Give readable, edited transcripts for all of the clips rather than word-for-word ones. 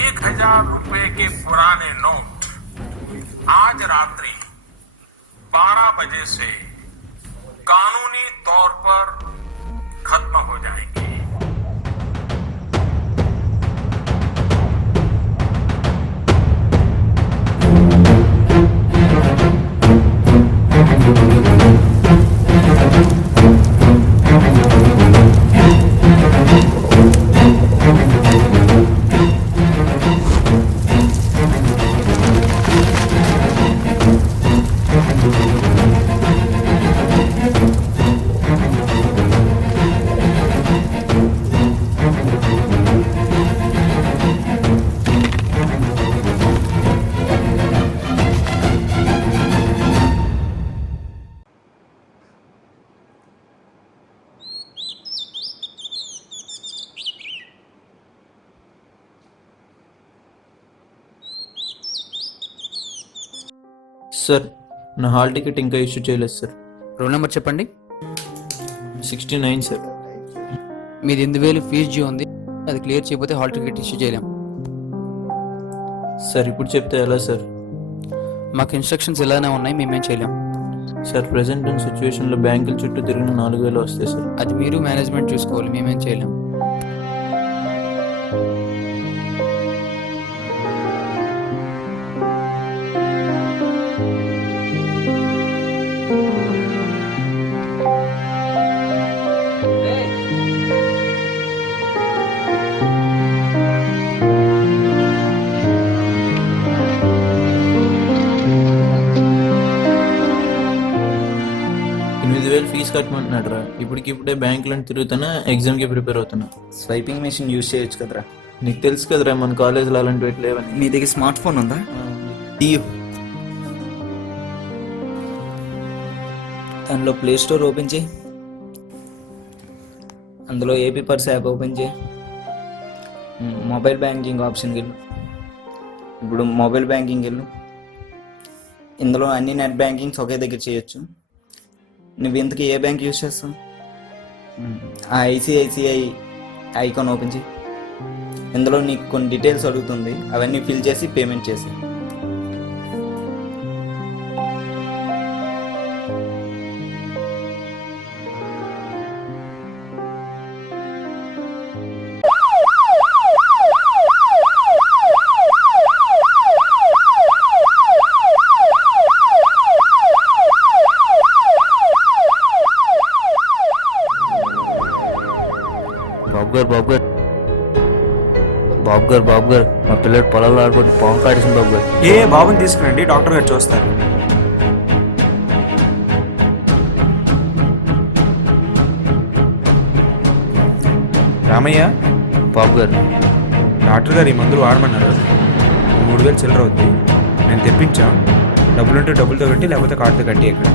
1,000 रुपए के पुराने नोट आज रात्रि 12 बजे से कानूनी तौर पर खत्म हो जाएंगे। సార్ నా హాల్ టికెట్ ఇంకా ఇష్యూ చేయలేదు సార్. రోల్ నెంబర్ చెప్పండి. 69 సార్. మీది 8,000 ఫీజు డ్యూ ఉంది, అది క్లియర్ చేయకపోతే హాల్ టికెట్ ఇష్యూ చేయలేం. సార్ ఇప్పుడు చెప్తే ఎలా సార్? మాకు ఇన్స్ట్రక్షన్స్ ఇలానే ఉన్నాయి, మేమేం చేయలేం. సార్ ప్రెసెంట్ ఉన్న సిచ్యువేషన్లో బ్యాంకుల చుట్టూ తిరిగిన 4,000 వస్తాయి సార్. అది మీరు మేనేజ్మెంట్ చూసుకోవాలి, మేమేం చేయలేం. ఫీజు కట్టమంటున్నాడు రా. ఇప్పుడే బ్యాంకులో తిరుగుతున్నా, ఎగ్జామ్కి ప్రిపేర్ అవుతున్నా. స్వైపింగ్ మెషిన్ యూజ్ చేయొచ్చు కదరా. నీకు తెలుసు కదరా మన కాలేజ్లో అలాంటివి లేవని. మీ దగ్గర స్మార్ట్ ఫోన్ ఉందా? దానిలో ప్లే స్టోర్ ఓపెన్ చేయి, అందులో ఏపీ పర్స్ యాప్ ఓపెన్ చేయి, మొబైల్ బ్యాంకింగ్ ఆప్షన్కి వెళ్ళు. ఇప్పుడు మొబైల్ బ్యాంకింగ్ వెళ్ళు, ఇందులో అన్ని నెట్ బ్యాంకింగ్స్ ఒకే దగ్గర చేయొచ్చు. నువ్వు ఇంతకీ ఏ బ్యాంక్ యూజ్ చేస్తావు? ఆ ఐసిఐసిఐ ఐకాన్ ఓపెన్ చేయి. ఇందులో నీకు కొన్ని డీటెయిల్స్ అడుగుతుంది, అవన్నీ ఫిల్ చేసి పేమెంట్ చేసి. బాబు గారు మా పిల్లడు పొలాల్లో ఆడుకుంటే పాము కాటేసింది బాబు గారు. బాబుని తీసుకురండి, డాక్టర్ గారు చూస్తారు. రామయ్య బాబు గారు, డాక్టర్ గారు ఈ మందులు వాడమన్నారు. 3,000 చిల్లర అవుద్ది, నేను తెప్పించాం. డబ్బులుంటే డబ్బులతో కట్టి, లేకపోతే కార్డుతో కట్టి. ఇక్కడ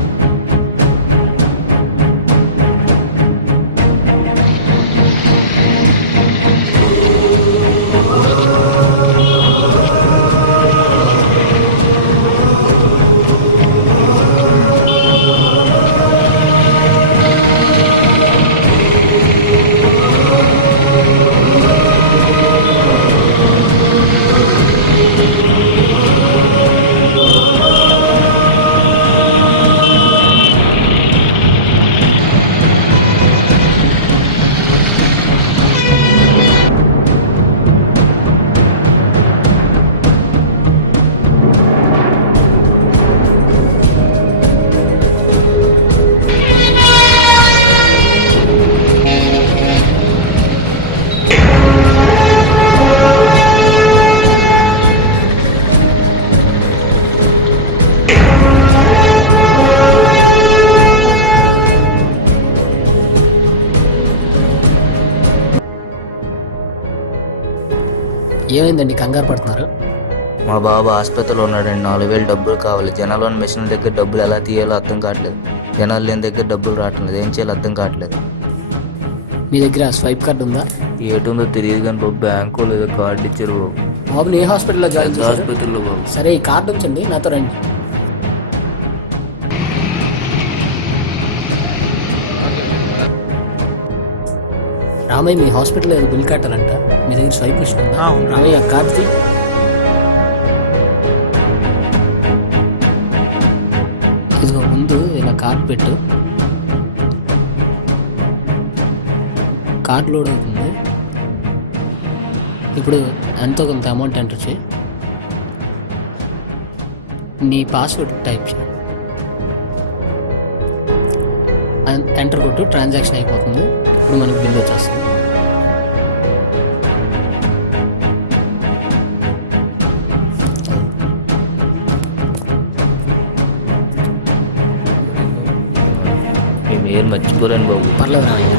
ఏమైందండి, కంగారు పడుతున్నారు? మా బాబు ఆసుపత్రిలో ఉన్నాడండి. 4,000 డబ్బులు కావాలి. జనాల్లోని మెషిన్ దగ్గర డబ్బులు ఎలా తీయాలో అర్థం కావట్లేదు. జనాలు లేని దగ్గర డబ్బులు రావట్లేదు, ఏం చేయాలో అర్థం కావట్లేదు. మీ దగ్గర స్వైప్ కార్డు ఉందా? ఏటుందో తెలియదు కానీ బాబు, బ్యాంకు లేదా కార్డు ఇచ్చారు బాబు. బాబుని ఏ హాస్పిటల్లో జాయిన్ చేశారు? హాస్పిటల్లో బాబు. సరే, ఈ కార్డు ఉంచండి, నాతో రండి. రామయ్య మీ హాస్పిటల్లో ఏదో బిల్ కట్టాలంట, మీ దగ్గర స్వైప్ మిషన్ ఉందా? ఆ, ఉంది. రామయ్య కార్తీ ఇదిగో ముందు ఇలా కార్డ్ పెట్టు, కార్డ్ లోడ్ అవుతుంది. ఇప్పుడు ఎంతో కొంత అమౌంట్ ఎంటర్ చేయి, నీ పాస్వర్డ్ టైప్ చేయి, ఎంటర్ కొట్టు, ట్రాన్సాక్షన్ అయిపోతుంది. ఇప్పుడు మనకు బిల్ వచ్చేస్తుంది. మీ పేరు మర్చిపోలేను బాబు. పర్లేదు రామయ్య.